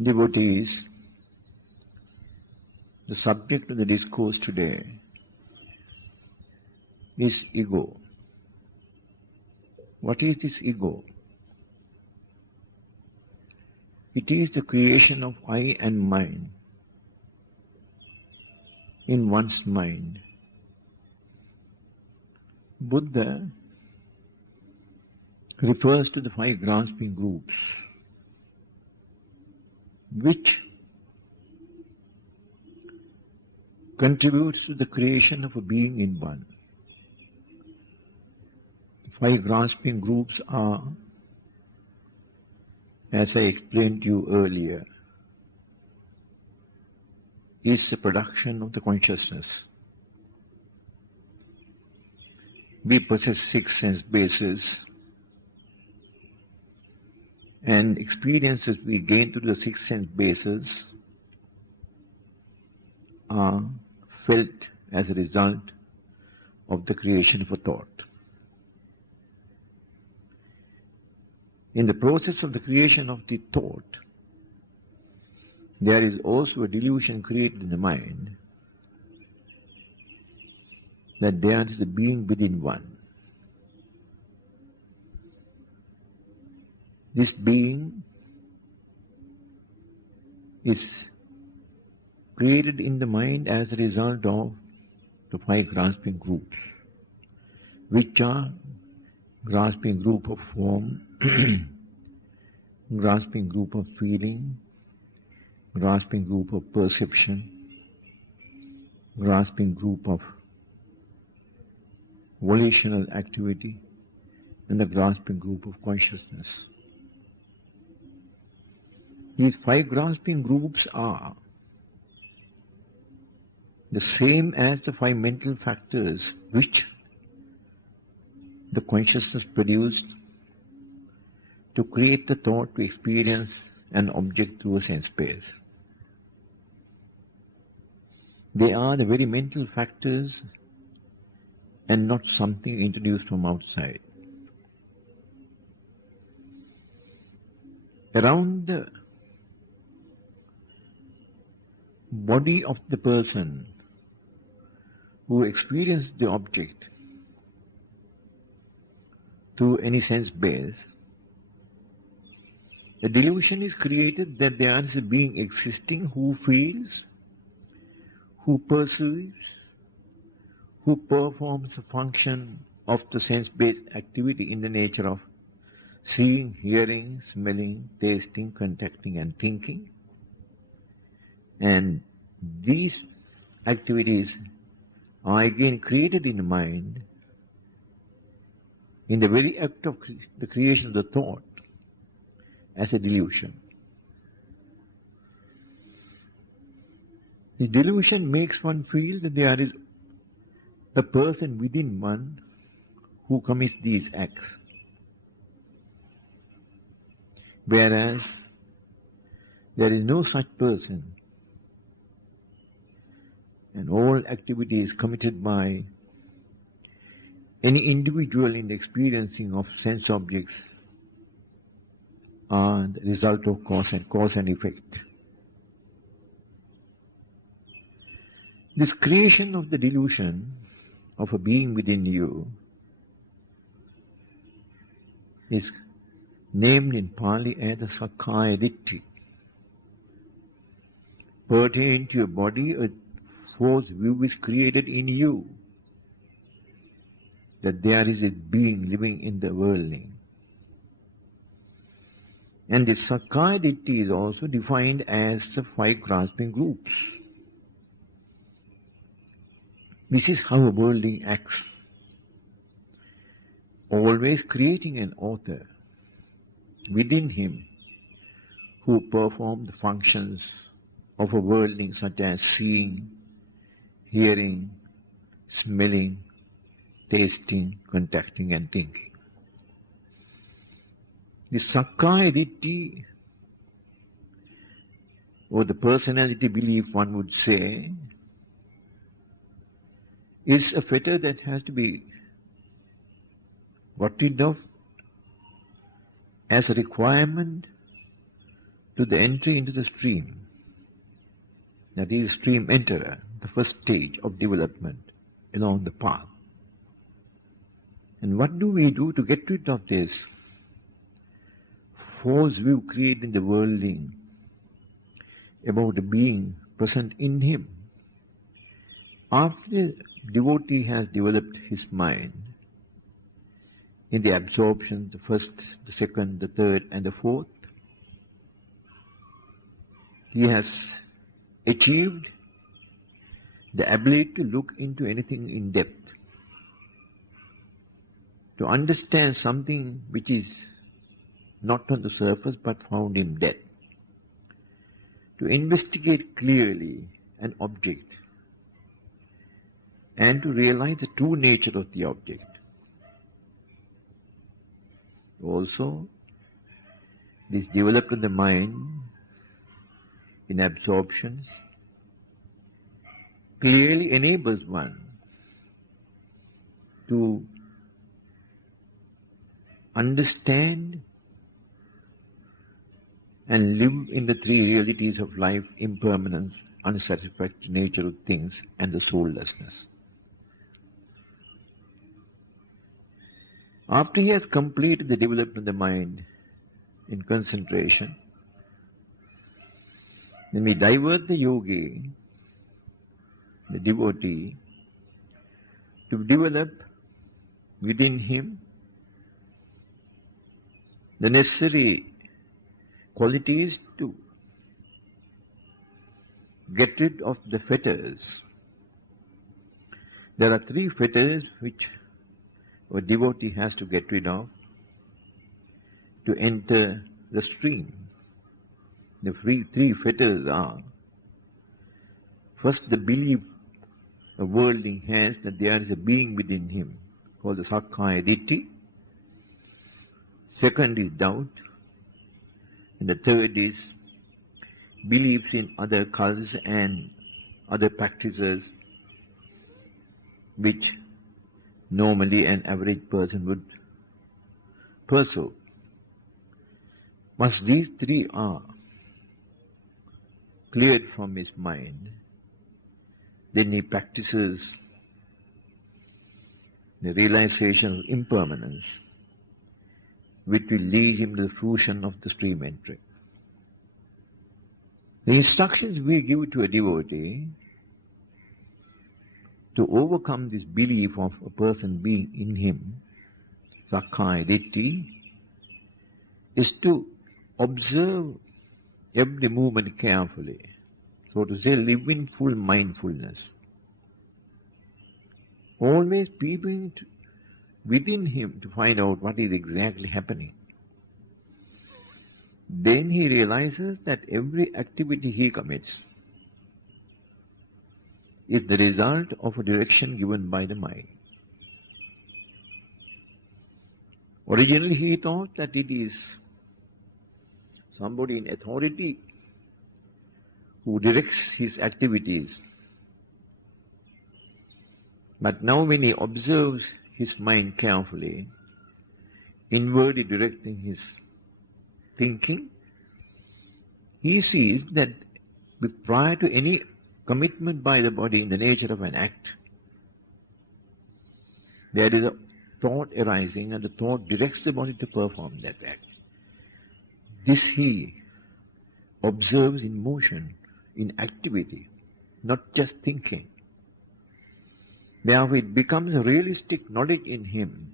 Devotees, the subject of the discourse today is ego. What is this ego? It is the creation of I and mine in one's mind. Buddha refers to the 5 grasping groups which contributes to the creation of a being in one. The 5 grasping groups are, as I explained to you earlier, is the production of the consciousness. We possess 6 sense bases, and experiences we gain through the 6 sense bases are felt as a result of the creation of a thought. In the process of the creation of the thought, there is also a delusion created in the mind that there is a being within one. This being is created in the mind as a result of the 5 grasping groups, which are grasping group of form, grasping group of feeling, grasping group of perception, grasping group of volitional activity, and the grasping group of consciousness. These 5 grasping groups are the same as the 5 mental factors which the consciousness produced to create the thought to experience an object through a sense space. They are the very mental factors and not something introduced from outside. Around the body of the person who experienced the object through any sense base, a delusion is created that there is a being existing who feels, who perceives, who performs a function of the sense-based activity in the nature of seeing, hearing, smelling, tasting, contacting and thinking. And these activities are again created in the mind in the very act of the creation of the thought as a delusion. The delusion makes one feel that there is a person within one who commits these acts, whereas there is no such person, and all activity is committed by any individual in the experiencing of sense objects are the result of cause and effect. This creation of the delusion of a being within you is named in Pali as the Sakkaya Ditthi. Pertaining to your body, a false view is created in you that there is a being living in the worldling. And the Sakkaya Ditthi is also defined as the 5 grasping groups. This is how a worldling acts, always creating an author within him who perform the functions of a worldling such as seeing, hearing, smelling, tasting, contacting and thinking. The Sakkaya Ditthi, or the personality belief one would say, is a fetter that has to be got rid of as a requirement to the entry into the stream. That is stream enterer, the first stage of development along the path. And what do we do to get rid of this false view created in the worldling about the being present in him? After the devotee has developed his mind in the absorption, the first, the second, the third, and the fourth, he has achieved the ability to look into anything in depth, to understand something which is not on the surface but found in depth, to investigate clearly an object and to realize the true nature of the object. Also, this developed in the mind in absorptions clearly enables one to understand and live in the three realities of life: impermanence, unsatisfactory nature of things, and the soullessness. After he has completed the development of the mind in concentration, then we divert the yogi, the devotee, to develop within him the necessary qualities to get rid of the fetters. There are three fetters which a devotee has to get rid of to enter the stream. The three fetters are: first, the belief a worldling has that there is a being within him called the Sakkaya Ditthi. Second is doubt. And the third is beliefs in other cults and other practices which normally an average person would pursue. Once these three are cleared from his mind, then he practices the realization of impermanence, which will lead him to the fruition of the stream entry. The instructions we give to a devotee to overcome this belief of a person being in him, Sakkaya Ditthi, is to observe every movement carefully. So to say, live in full mindfulness. Always peeping within him to find out what is exactly happening. Then he realizes that every activity he commits is the result of a direction given by the mind. Originally he thought that it is somebody in authority who directs his activities. But now when he observes his mind carefully, inwardly directing his thinking, he sees that prior to any commitment by the body in the nature of an act, there is a thought arising, and the thought directs the body to perform that act. This he observes in motion, in activity, not just thinking. Therefore it becomes a realistic knowledge in him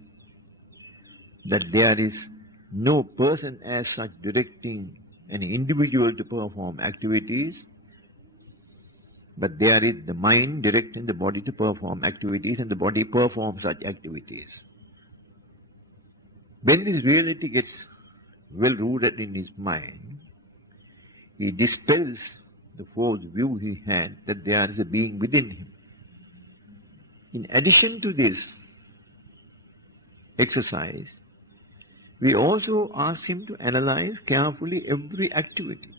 that there is no person as such directing an individual to perform activities, but there is the mind directing the body to perform activities, and the body performs such activities. When this reality gets well rooted in his mind, he dispels the false view he had that there is a being within him. In addition to this exercise, we also ask him to analyze carefully every activity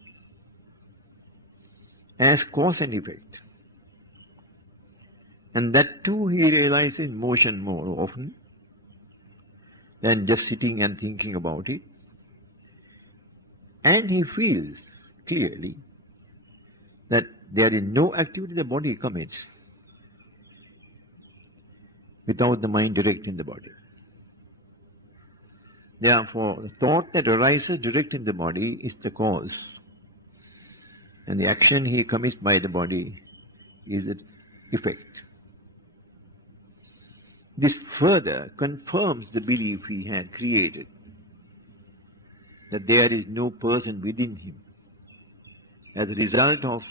as cause and effect. And that too he realizes in motion more often than just sitting and thinking about it. And he feels clearly that there is no activity the body commits without the mind directing the body. Therefore, the thought that arises directing the body is the cause, and the action he commits by the body is its effect. This further confirms the belief he had created, that there is no person within him. As a result of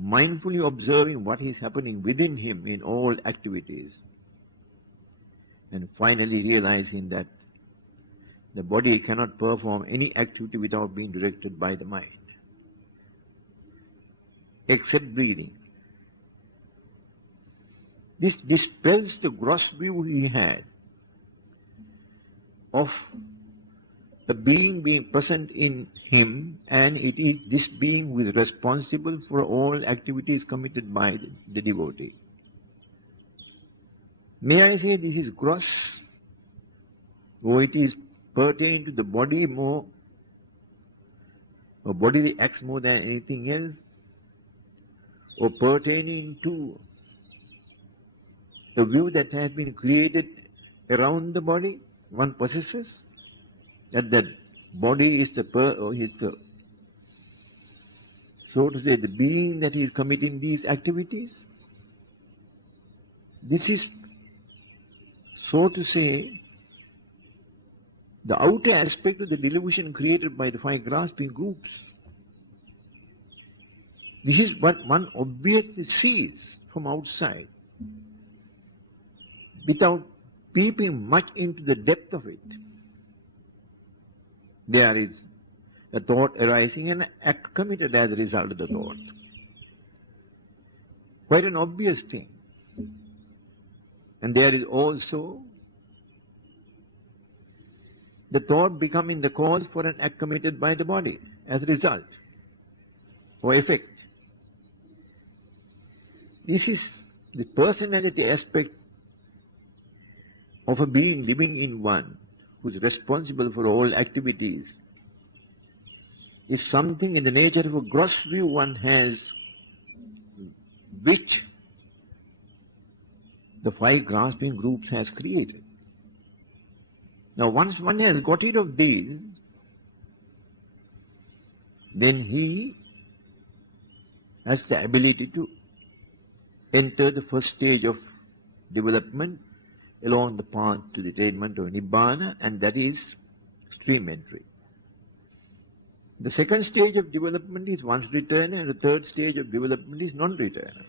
mindfully observing what is happening within him in all activities, and finally realizing that the body cannot perform any activity without being directed by the mind, except breathing. This dispels the gross view he had of a being present in him, and it is this being who is responsible for all activities committed by the devotee. May I say this is gross, or it is pertaining to the body more, or bodily acts more than anything else, or pertaining to a view that has been created around the body one possesses, that the body is so to say, the being that is committing these activities. This is, so to say, the outer aspect of the delusion created by the five grasping groups. This is what one obviously sees from outside, without peeping much into the depth of it. There is a thought arising and an act committed as a result of the thought. Quite an obvious thing. And there is also the thought becoming the cause for an act committed by the body as a result or effect. This is the personality aspect of a being living in one, who is responsible for all activities, is something in the nature of a gross view one has, which the five grasping groups has created. Now once one has got rid of these, then he has the ability to enter the first stage of development along the path to the attainment of Nibbana, and that is stream entry. The second stage of development is once returner, and the third stage of development is non-returner.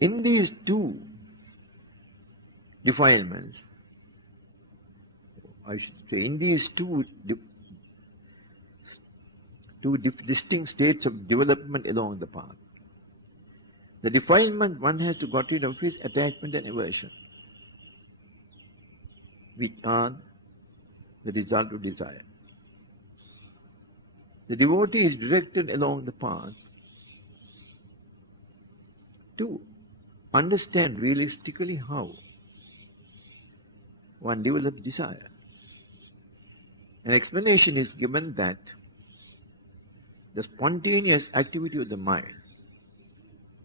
In these two defilements, I should say, in these two distinct states of development along the path, the defilement one has to got rid of is attachment and aversion, which are the result of desire. The devotee is directed along the path to understand realistically how one develops desire. An explanation is given that the spontaneous activity of the mind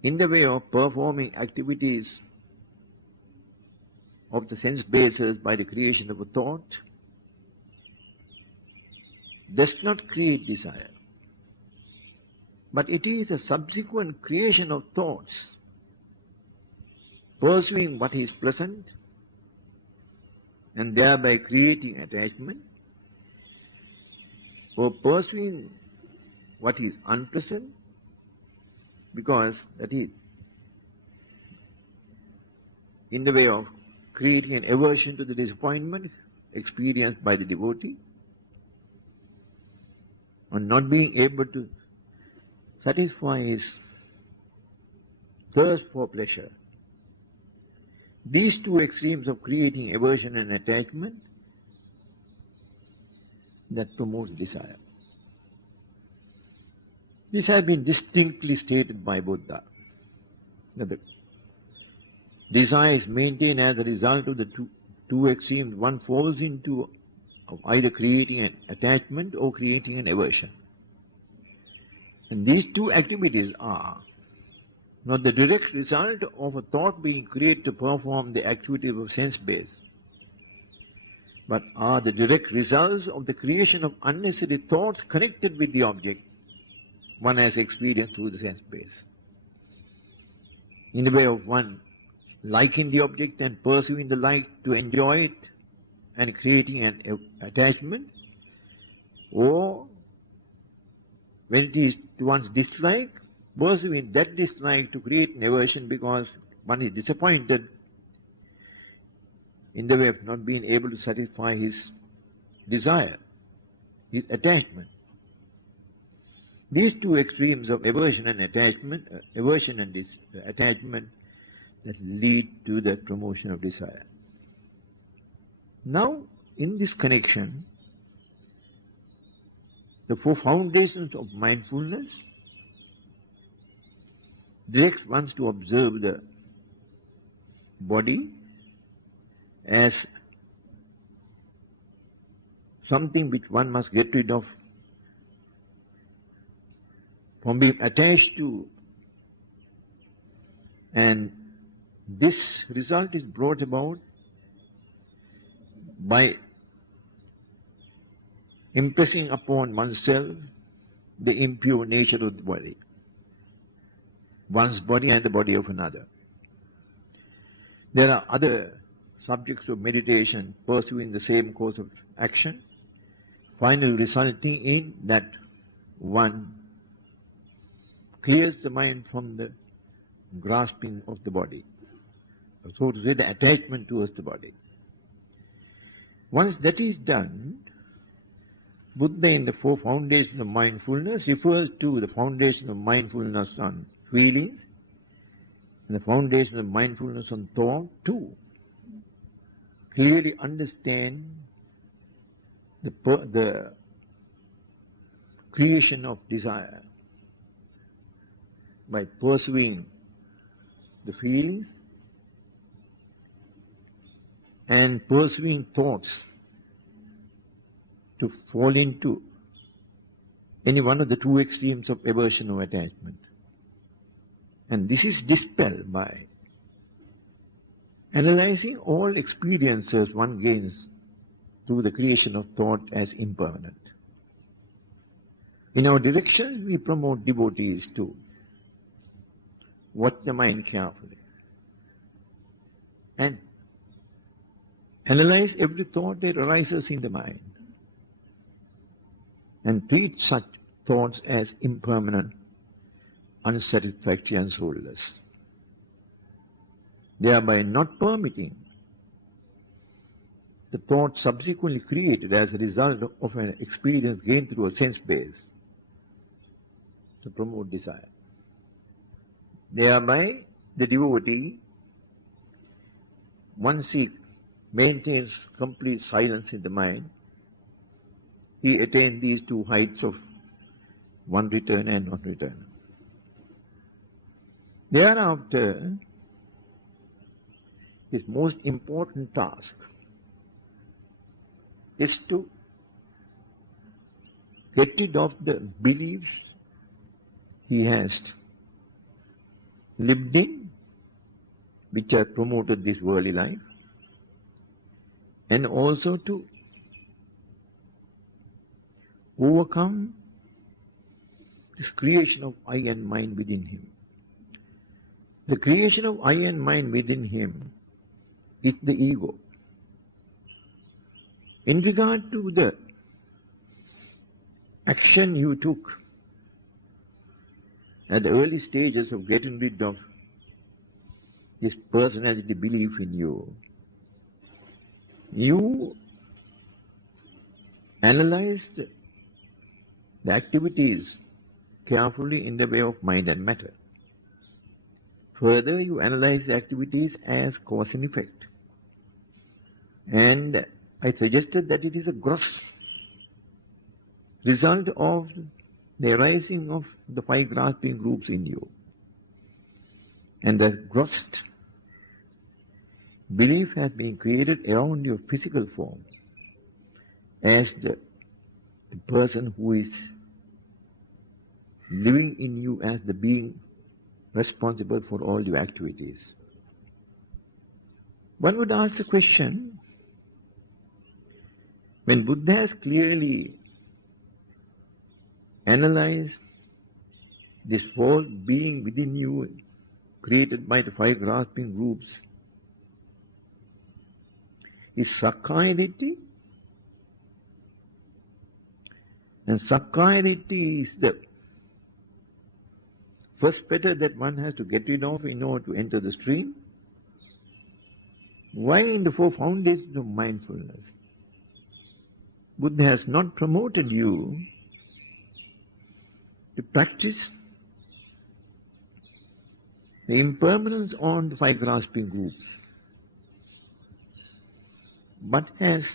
in the way of performing activities of the sense bases by the creation of a thought does not create desire, but it is a subsequent creation of thoughts pursuing what is pleasant and thereby creating attachment, or pursuing what is unpleasant, because that is in the way of creating an aversion to the disappointment experienced by the devotee, and not being able to satisfy his thirst for pleasure. These two extremes of creating aversion and attachment, that promotes desire. This has been distinctly stated by Buddha, that the desire is maintained as a result of the two extremes one falls into of either creating an attachment or creating an aversion. And these two activities are not the direct result of a thought being created to perform the activity of sense base, but are the direct results of the creation of unnecessary thoughts connected with the object one has experienced through the sense base. In the way of one liking the object and pursuing the like to enjoy it and creating an attachment, or when it is to one's dislike, pursuing that dislike to create an aversion because one is disappointed in the way of not being able to satisfy his desire, his attachment. These two extremes of aversion and attachment, attachment that lead to the promotion of desire. Now, in this connection, the four foundations of mindfulness directs one to observe the body as something which one must get rid of, from being attached to, and this result is brought about by impressing upon oneself the impure nature of the body, one's body and the body of another. There are other subjects of meditation pursuing the same course of action, finally resulting in that one clears the mind from the grasping of the body, so to say, the attachment towards the body. Once that is done, Buddha in the four foundations of mindfulness refers to the foundation of mindfulness on feelings and the foundation of mindfulness on thought to clearly understand the creation of desire by pursuing the feelings and pursuing thoughts to fall into any one of the two extremes of aversion or attachment. And this is dispelled by analyzing all experiences one gains through the creation of thought as impermanent. In our directions, we promote devotees to watch the mind carefully and analyze every thought that arises in the mind and treat such thoughts as impermanent, unsatisfactory and soulless, thereby not permitting the thought subsequently created as a result of an experience gained through a sense base to promote desire. Thereby, the devotee, once he maintains complete silence in the mind, he attains these two heights of one return and non-return. Thereafter, his most important task is to get rid of the beliefs he has lived in, which have promoted this worldly life, and also to overcome this creation of I and mind within him. The creation of I and mind within him is the ego. In regard to the action you took at the early stages of getting rid of this personality belief in you, you analyzed the activities carefully in the way of mind and matter. Further, you analyze the activities as cause and effect. And I suggested that it is a gross result of the arising of the five grasping groups in you. And the gross belief has been created around your physical form. as the person who is living in you as the being responsible for all your activities. One would ask the question, when Buddha has clearly analyzed this whole being within you created by the five grasping groups, is Sakkaya-ditthi. And Sakkaya-ditthi is the first fetter that one has to get rid of in order to enter the stream. Why in the four foundations of mindfulness, Buddha has not promoted you to practice the impermanence on the five grasping groups, but has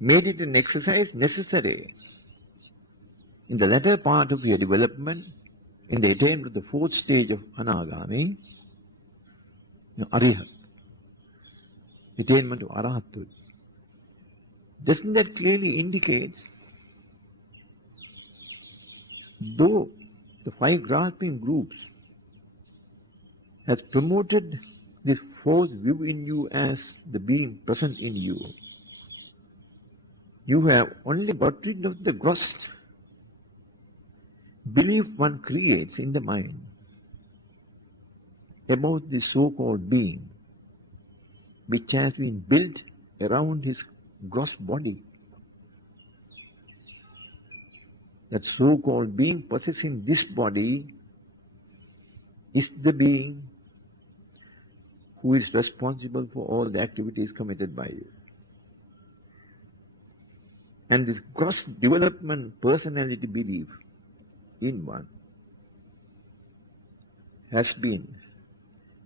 made it an exercise necessary in the latter part of your development, in the attainment of the fourth stage of Anagami, Arihat, attainment of Arahatut. Doesn't that clearly indicate, though the five grasping groups has promoted this fourth view in you as the being present in you, you have only got rid of the gross belief one creates in the mind about the so-called being, which has been built around his gross body. That so-called being possessing this body is the being who is responsible for all the activities committed by you. And this gross development personality belief in one has been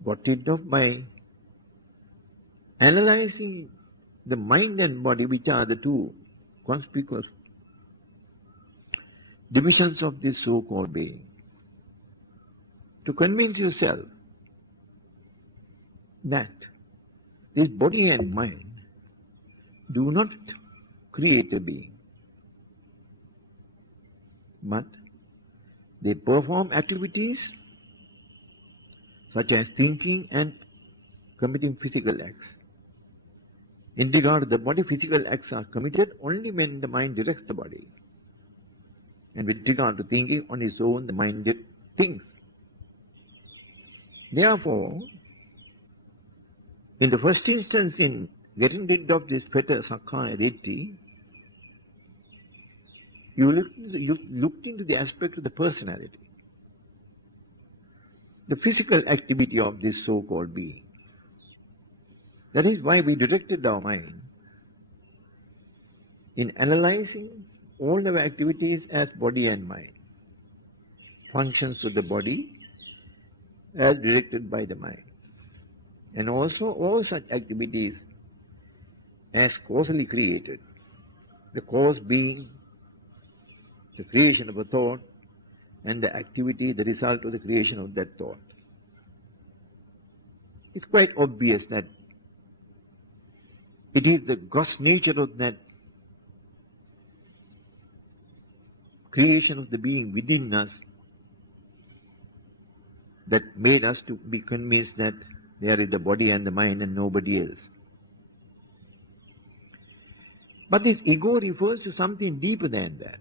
got rid of by analyzing the mind and body, which are the two conspicuous divisions of this so-called being, to convince yourself that this body and mind do not create a being, but they perform activities such as thinking and committing physical acts. In regard to the body, physical acts are committed only when the mind directs the body. And with regard to thinking on its own, the mind thinks. Therefore, in the first instance, in getting rid of this fetter Sakkaya-ditthi, you looked into the aspect of the personality, the physical activity of this so-called being. That is why we directed our mind in analyzing all our activities as body and mind, functions of the body as directed by the mind, and also all such activities as causally created, the cause being the creation of a thought, and the activity the result of the creation of that thought. It's quite obvious that it is the gross nature of that creation of the being within us that made us to be convinced that there is the body and the mind and nobody else. But this ego refers to something deeper than that.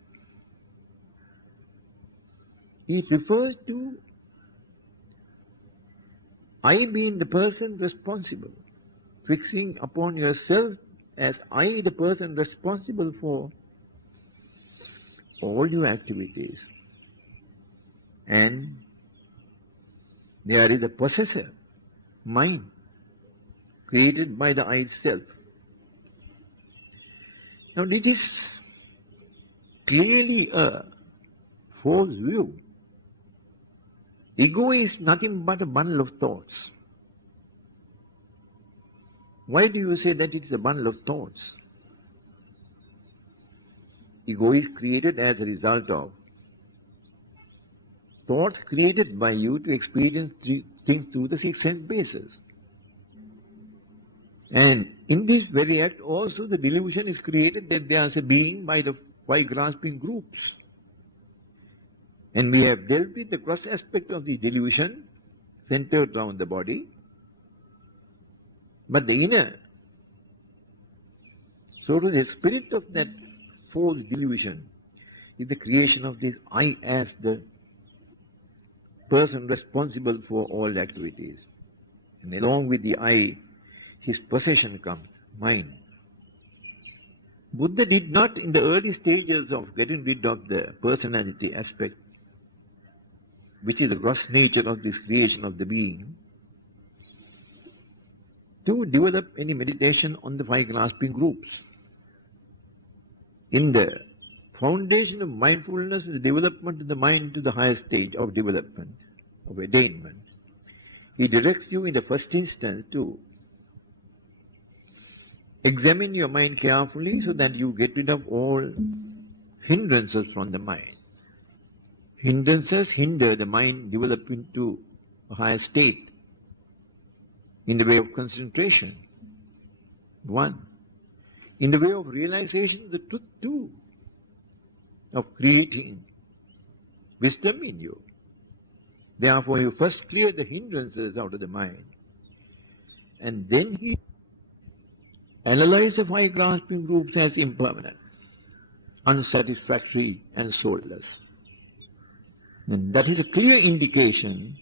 It refers to I being the person responsible, fixing upon yourself as I the person responsible for all your activities. And there is a possessor, mind, created by the I itself. Now it is clearly a false view. Ego is nothing but a bundle of thoughts. Why do you say that it is a bundle of thoughts? Ego is created as a result of thoughts created by you to experience things through the six sense bases. And in this very act also the delusion is created that there is a being by the five grasping groups. And we have dealt with the gross aspect of the delusion centered around the body. But the inner, so to the spirit of that false delusion, is the creation of this I as the person responsible for all activities. And along with the I, his possession comes, mind. Buddha did not, in the early stages of getting rid of the personality aspect, which is the gross nature of this creation of the being, to develop any meditation on the five grasping groups. In the foundation of mindfulness, the development of the mind to the highest stage of development, of attainment, he directs you in the first instance to examine your mind carefully so that you get rid of all hindrances from the mind. Hindrances hinder the mind developing to a higher state in the way of concentration. One. In the way of realization of the truth too, of creating wisdom in you. Therefore, you first clear the hindrances out of the mind, and then he analyzes the five grasping groups as impermanent, unsatisfactory, and soulless. And that is a clear indication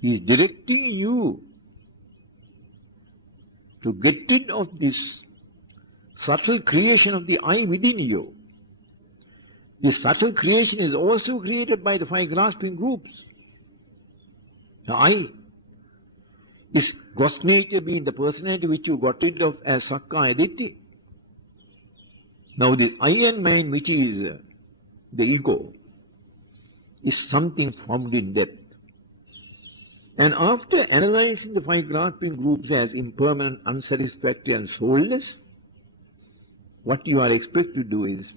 he is directing you to get rid of this subtle creation of the I within you. This subtle creation is also created by the five grasping groups. The I is gross nature being the personality which you got rid of as Sakkaya Ditthi. Now the I and mind, which is the ego, is something formed in depth. And after analyzing the five grasping groups as impermanent, unsatisfactory and soulless, what you are expected to do is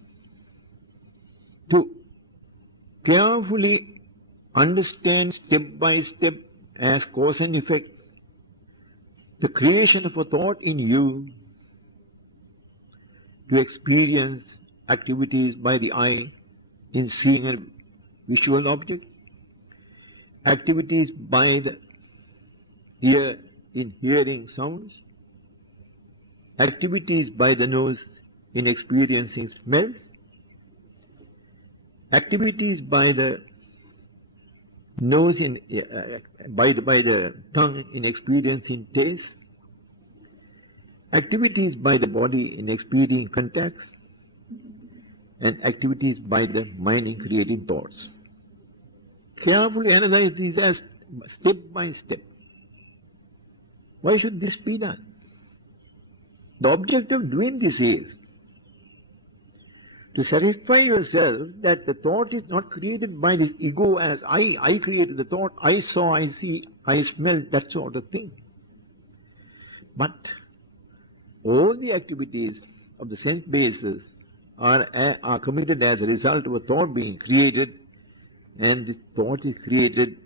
to carefully understand step by step as cause and effect the creation of a thought in you, to experience activities by the eye in seeing a visual object, activities by the ear in hearing sounds, activities by the nose in experiencing smells, activities by the nose in by the tongue in experiencing taste, activities by the body in experiencing contacts, and activities by the mind in creating thoughts. Carefully analyze these as step by step. Why should this be done? The object of doing this is to satisfy yourself that the thought is not created by this ego as I created the thought, I saw, I see, I smell, that sort of thing. But all the activities of the sense bases are committed as a result of a thought being created, and the thought is created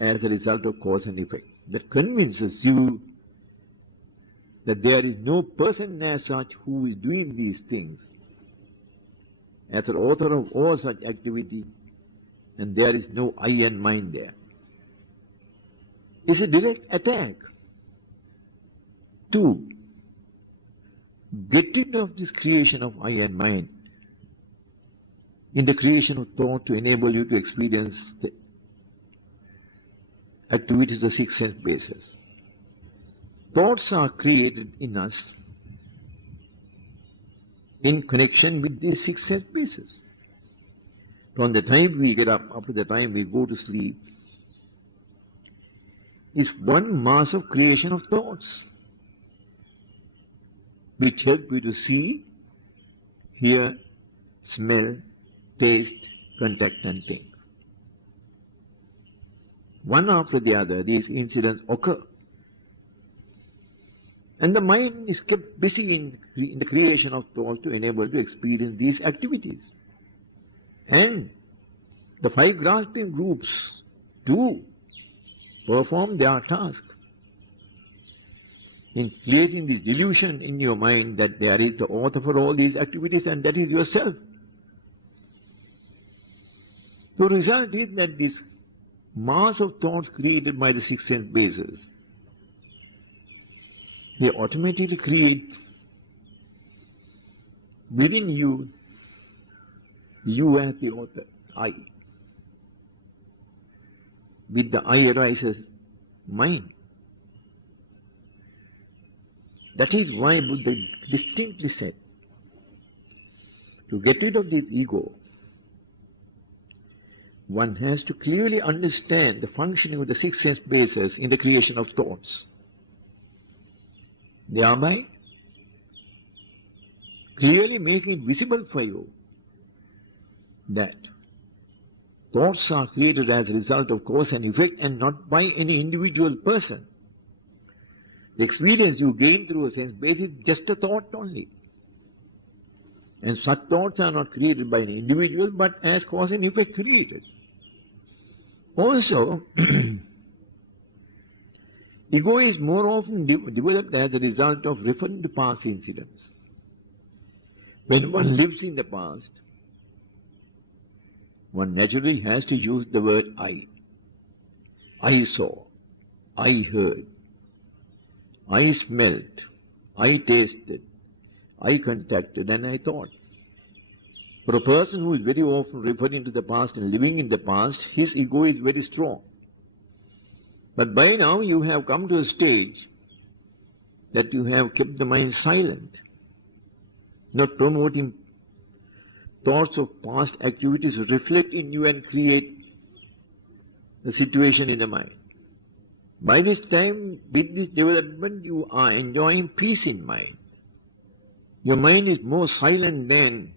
as a result of cause and effect. That convinces you that there is no person as such who is doing these things, as the author of all such activity, and there is no I and mind there. It's a direct attack to get rid of this creation of I and mind in the creation of thought to enable you to experience the activities of the six sense bases. Thoughts are created in us in connection with these six sense bases. From the time we get up to the time we go to sleep, is one mass of creation of thoughts, which help you to see, hear, smell, taste, contact and think. One after the other, these incidents occur. And the mind is kept busy in the creation of thoughts to enable to experience these activities. And the five grasping groups do perform their task. in placing this delusion in your mind that there is the author for all these activities and that is yourself. The result is that this mass of thoughts created by the six sense bases, they automatically create within you, you as the author, I. With the I arises mind. That is why Buddha distinctly said, to get rid of this ego, one has to clearly understand the functioning of the six sense bases in the creation of thoughts. Thereby, clearly making it visible for you that thoughts are created as a result of cause and effect and not by any individual person. The experience you gain through a sense base is just a thought only. And such thoughts are not created by an individual but as cause and effect created. Also, ego is more often developed as a result of referring to past incidents. When one lives in the past, one naturally has to use the word I. I saw, I heard, I smelt, I tasted, I contacted, and I thought. For a person who is very often referring to the past and living in the past, his ego is very strong. But by now you have come to a stage that you have kept the mind silent, not promoting thoughts of past activities reflect in you and create the situation in the mind. By this time, with this development, you are enjoying peace in mind. Your mind is more silent than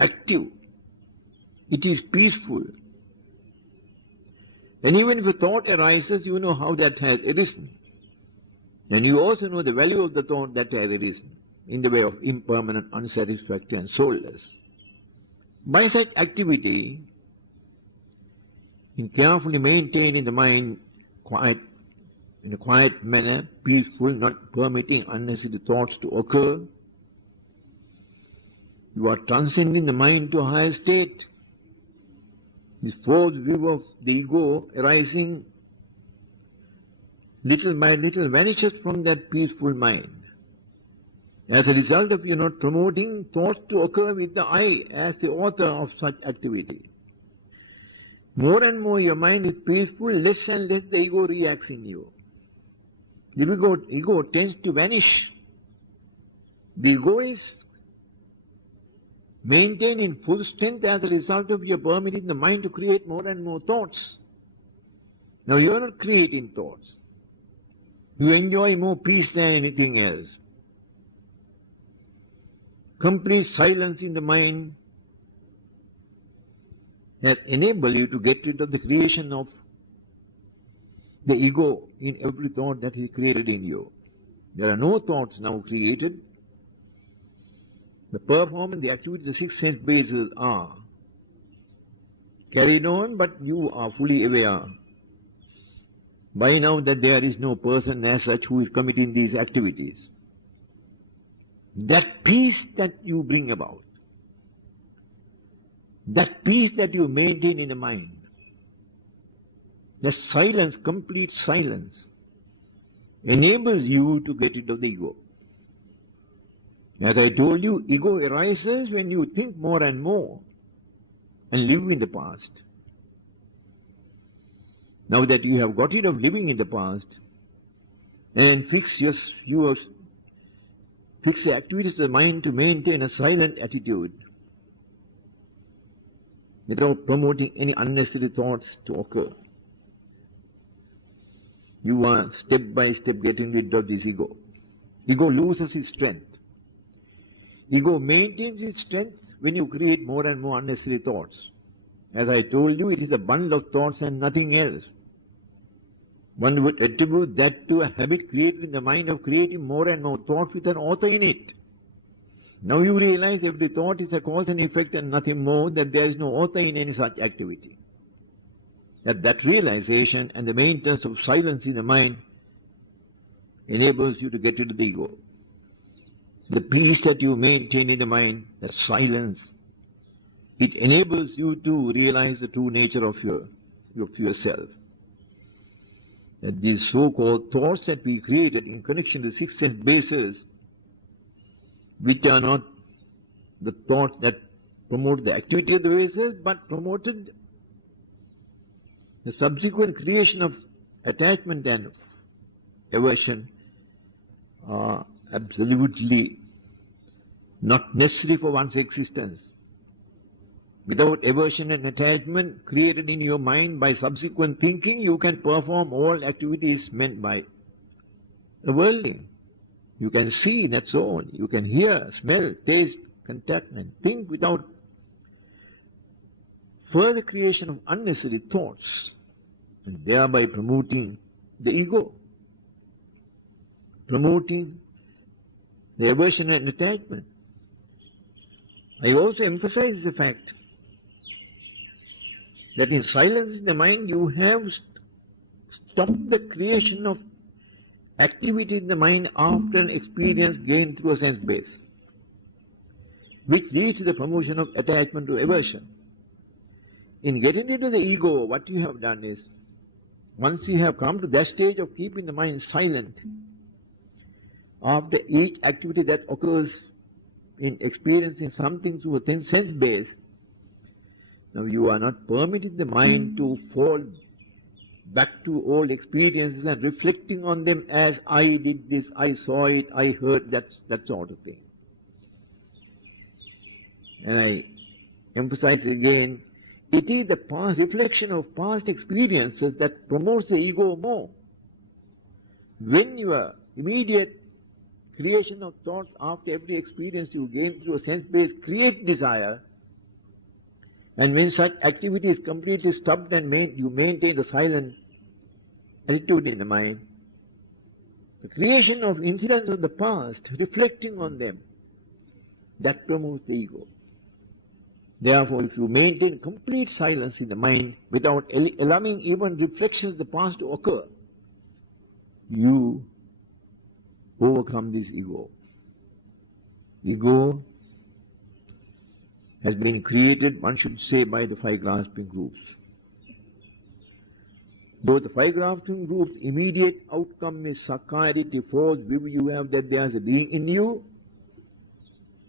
active. It is peaceful. And even if a thought arises, you know how that has arisen. And you also know the value of the thought that has arisen in the way of impermanent, unsatisfactory and soulless. By such activity, in carefully maintaining the mind quiet, in a quiet manner, peaceful, not permitting unnecessary thoughts to occur, you are transcending the mind to a higher state. This fourth view of the ego arising little by little vanishes from that peaceful mind. As a result of you not promoting thoughts to occur with the I as the author of such activity. More and more your mind is peaceful, less and less the ego reacts in you. The ego tends to vanish. The ego is maintained in full strength as a result of your permitting the mind to create more and more thoughts. Now you are not creating thoughts. You enjoy more peace than anything else. Complete silence in the mind has enabled you to get rid of the creation of the ego in every thought that is created in you. There are no thoughts now created. The performance, the activity, the six sense bases are carried on, but you are fully aware by now that there is no person as such who is committing these activities. That peace that you bring about, that peace that you maintain in the mind, that silence, complete silence, enables you to get rid of the ego. As I told you, ego arises when you think more and more and live in the past. Now that you have got rid of living in the past and fix the activities of the mind to maintain a silent attitude without promoting any unnecessary thoughts to occur, you are step by step getting rid of this ego. Ego loses its strength. Ego maintains its strength when you create more and more unnecessary thoughts. As I told you, it is a bundle of thoughts and nothing else. One would attribute that to a habit created in the mind of creating more and more thoughts with an author in it. Now you realize every thought is a cause and effect and nothing more, that there is no author in any such activity. That realization and the maintenance of silence in the mind enables you to get rid of the ego. The peace that you maintain in the mind, that silence, it enables you to realize the true nature of yourself. That these so-called thoughts that we created in connection to the six sense bases, which are not the thoughts that promote the activity of the bases, but promoted the subsequent creation of attachment and aversion, are absolutely not necessary for one's existence. Without aversion and attachment created in your mind by subsequent thinking, you can perform all activities meant by the worldling. You can see, that's all. You can hear, smell, taste, contact, and think without further creation of unnecessary thoughts, and thereby promoting the ego, promoting the aversion and attachment. I also emphasize the fact that in silence in the mind you have stopped the creation of activity in the mind after an experience gained through a sense base, which leads to the promotion of attachment to aversion. In getting into the ego, what you have done is, once you have come to that stage of keeping the mind silent, after each activity that occurs in experiencing something through a thin sense base, now you are not permitting the mind to fall back to old experiences and reflecting on them as I did this, I saw it, I heard that sort of thing. And I emphasize again, it is the past reflection of past experiences that promotes the ego more. When your immediate creation of thoughts after every experience you gain through a sense base creates desire, and when such activity is completely stopped and you maintain the silent attitude in the mind, the creation of incidents of the past, reflecting on them, that promotes the ego. Therefore, if you maintain complete silence in the mind without allowing even reflections of the past to occur, you overcome this ego. Ego has been created, one should say, by the five grasping groups. Though the five grasping groups' immediate outcome is sakkaya, false view you have that there is a being in you,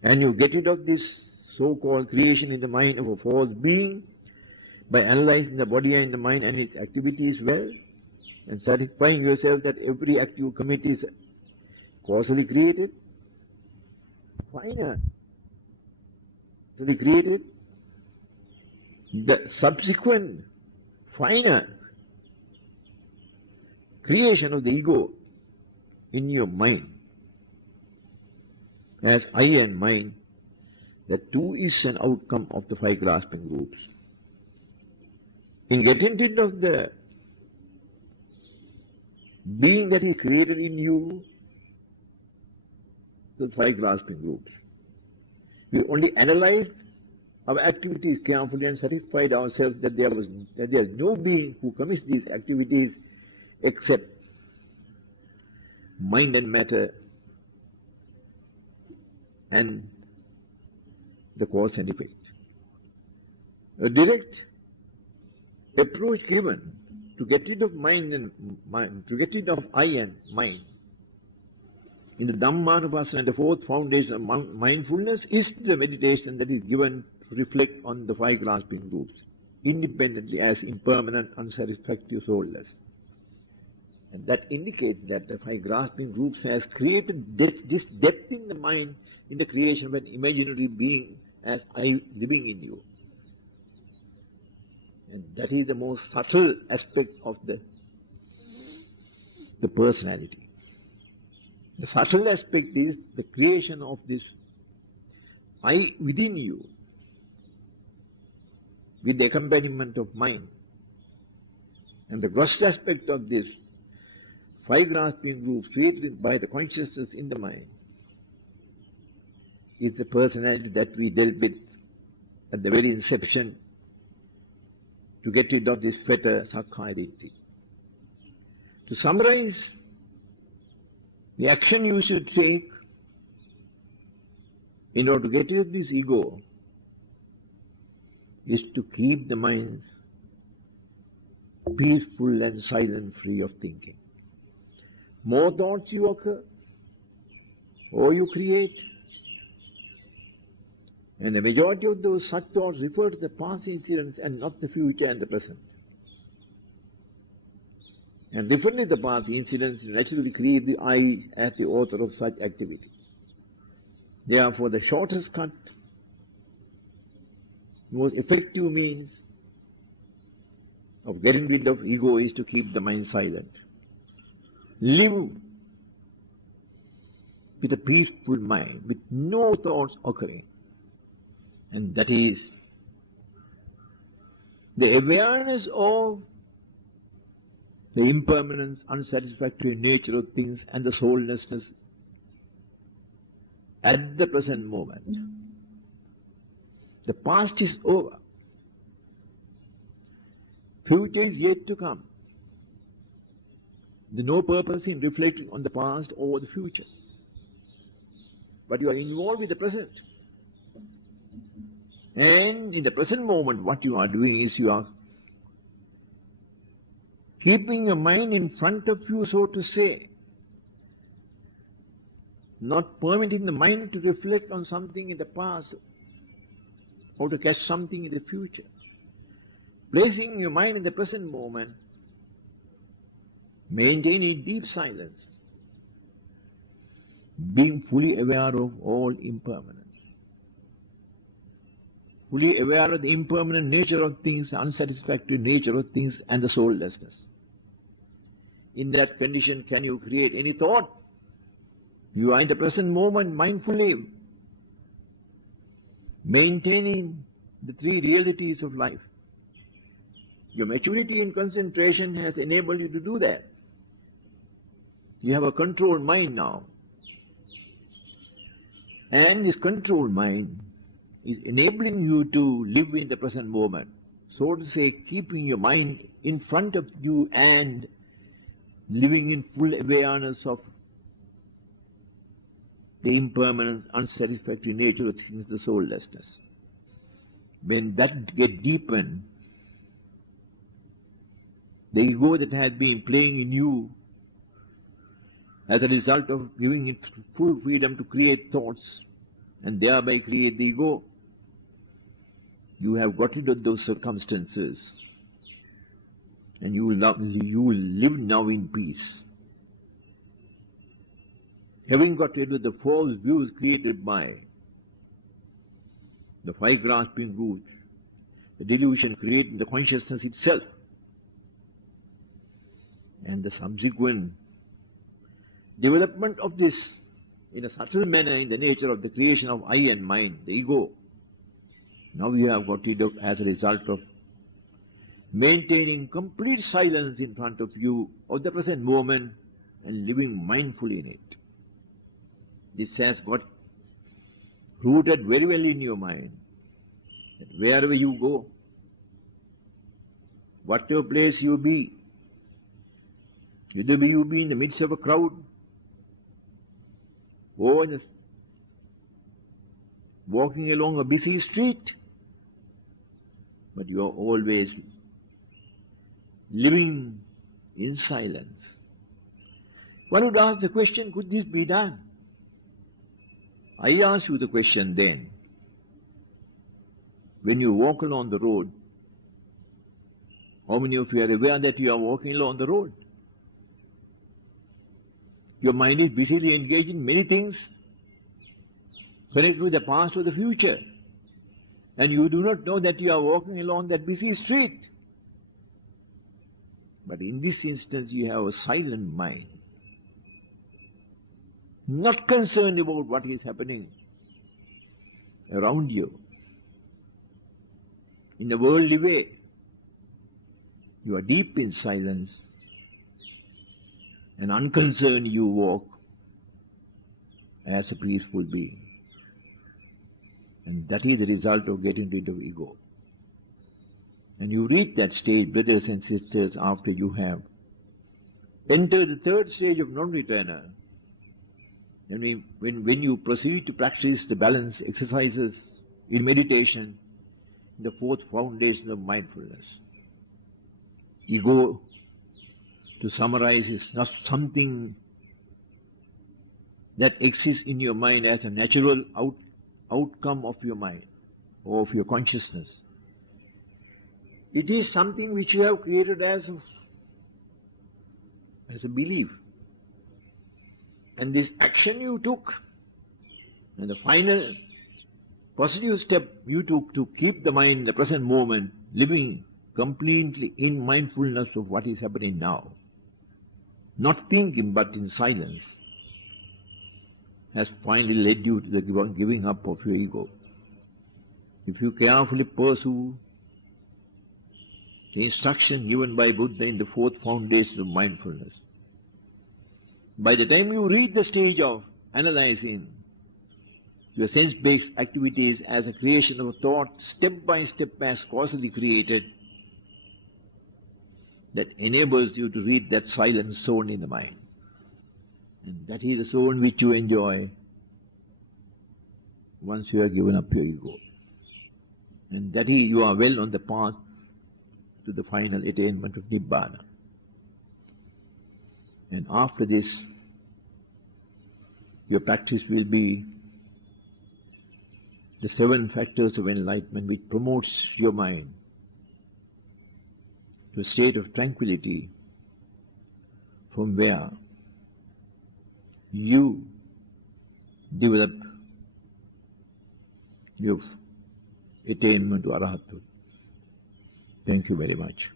and you get rid of this so-called creation in the mind of a false being by analyzing the body and the mind and its activities well, and satisfying yourself that every act you commit is causally created, finer, created, the subsequent finer creation of the ego in your mind as I and mine, that too is an outcome of the five grasping groups. In getting rid of the being that is created in you, the five grasping groups, we only analyzed our activities carefully and satisfied ourselves that there is no being who commits these activities except mind and matter and the cause and effect. A direct approach given to get rid of mind and mind, to get rid of I and mind, in the Dhammanupassana, the fourth foundation of mindfulness, is the meditation that is given to reflect on the five grasping groups, independently as impermanent, unsatisfactory, soulless. And that indicates that the five grasping groups has created this depth in the mind in the creation of an imaginary being as I living in you. And that is the most subtle aspect of the personality. The subtle aspect is the creation of this I within you with the accompaniment of mind. And the gross aspect of this five grasping groups created by the consciousness in the mind is the personality that we dealt with at the very inception to get rid of this fetter sakkaya. To summarize The action you should take in order to get rid of this ego is to keep the mind peaceful and silent, free of thinking. More thoughts you occur, or you create, and the majority of those such thoughts refer to the past incidents and not the future and the present. And differently the past incidents naturally create the I as the author of such activity. Therefore the shortest cut, most effective means of getting rid of ego is to keep the mind silent. Live with a peaceful mind, with no thoughts occurring. And that is the awareness of the impermanence, unsatisfactory nature of things and the soullessness at the present moment. The past is over. Future is yet to come. There's no purpose in reflecting on the past or the future. But you are involved with the present. And in the present moment, what you are doing is you are keeping your mind in front of you, so to say, not permitting the mind to reflect on something in the past or to catch something in the future. Placing your mind in the present moment, maintaining deep silence, being fully aware of all impermanence, fully aware of the impermanent nature of things, the unsatisfactory nature of things, and the soullessness. In that condition, can you create any thought? You are in the present moment mindfully maintaining the three realities of life. Your maturity in concentration has enabled you to do that. You have a controlled mind now. And this controlled mind is enabling you to live in the present moment. So to say, keeping your mind in front of you and living in full awareness of the impermanence, unsatisfactory nature of things, the soullessness. When that gets deepened, the ego that has been playing in you as a result of giving it full freedom to create thoughts and thereby create the ego, you have got rid of those circumstances and you will live now in peace. Having got rid of the false views created by the five grasping roots, the delusion created in the consciousness itself, and the subsequent development of this in a subtle manner in the nature of the creation of I and mind, the ego. Now you have got rid of as a result of maintaining complete silence in front of you of the present moment and living mindfully in it. This has got rooted very well in your mind. That wherever you go, whatever place you be, either you be in the midst of a crowd or walking along a busy street, but you are always living in silence. One would ask the question, could this be done? I ask you the question then, when you walk along the road, how many of you are aware that you are walking along the road? Your mind is busily engaged in many things connected with the past or the future, and you do not know that you are walking along that busy street. But in this instance you have a silent mind, not concerned about what is happening around you. In a worldly way, you are deep in silence and unconcerned you walk as a peaceful being. And that is the result of getting rid of ego. And you reach that stage, brothers and sisters, after you have entered the third stage of non-returner, And when you proceed to practice the balance exercises in meditation, the fourth foundation of mindfulness. Ego, to summarize, is not something that exists in your mind as a natural outcome of your mind or of your consciousness. It is something which you have created as a belief. And this action you took, and the final positive step you took to keep the mind in the present moment, living completely in mindfulness of what is happening now, not thinking but in silence, has finally led you to the giving up of your ego. If you carefully pursue the instruction given by Buddha in the fourth foundation of mindfulness, by the time you reach the stage of analyzing your sense-based activities as a creation of a thought, step by step as causally created, that enables you to reach that silent zone in the mind. And that is the zone which you enjoy once you have given up your ego. And that is, you are well on the path to the final attainment of Nibbana. And after this, your practice will be the 7 factors of enlightenment, which promotes your mind to a state of tranquility from where you develop your attainment to Arahathood. Thank you very much.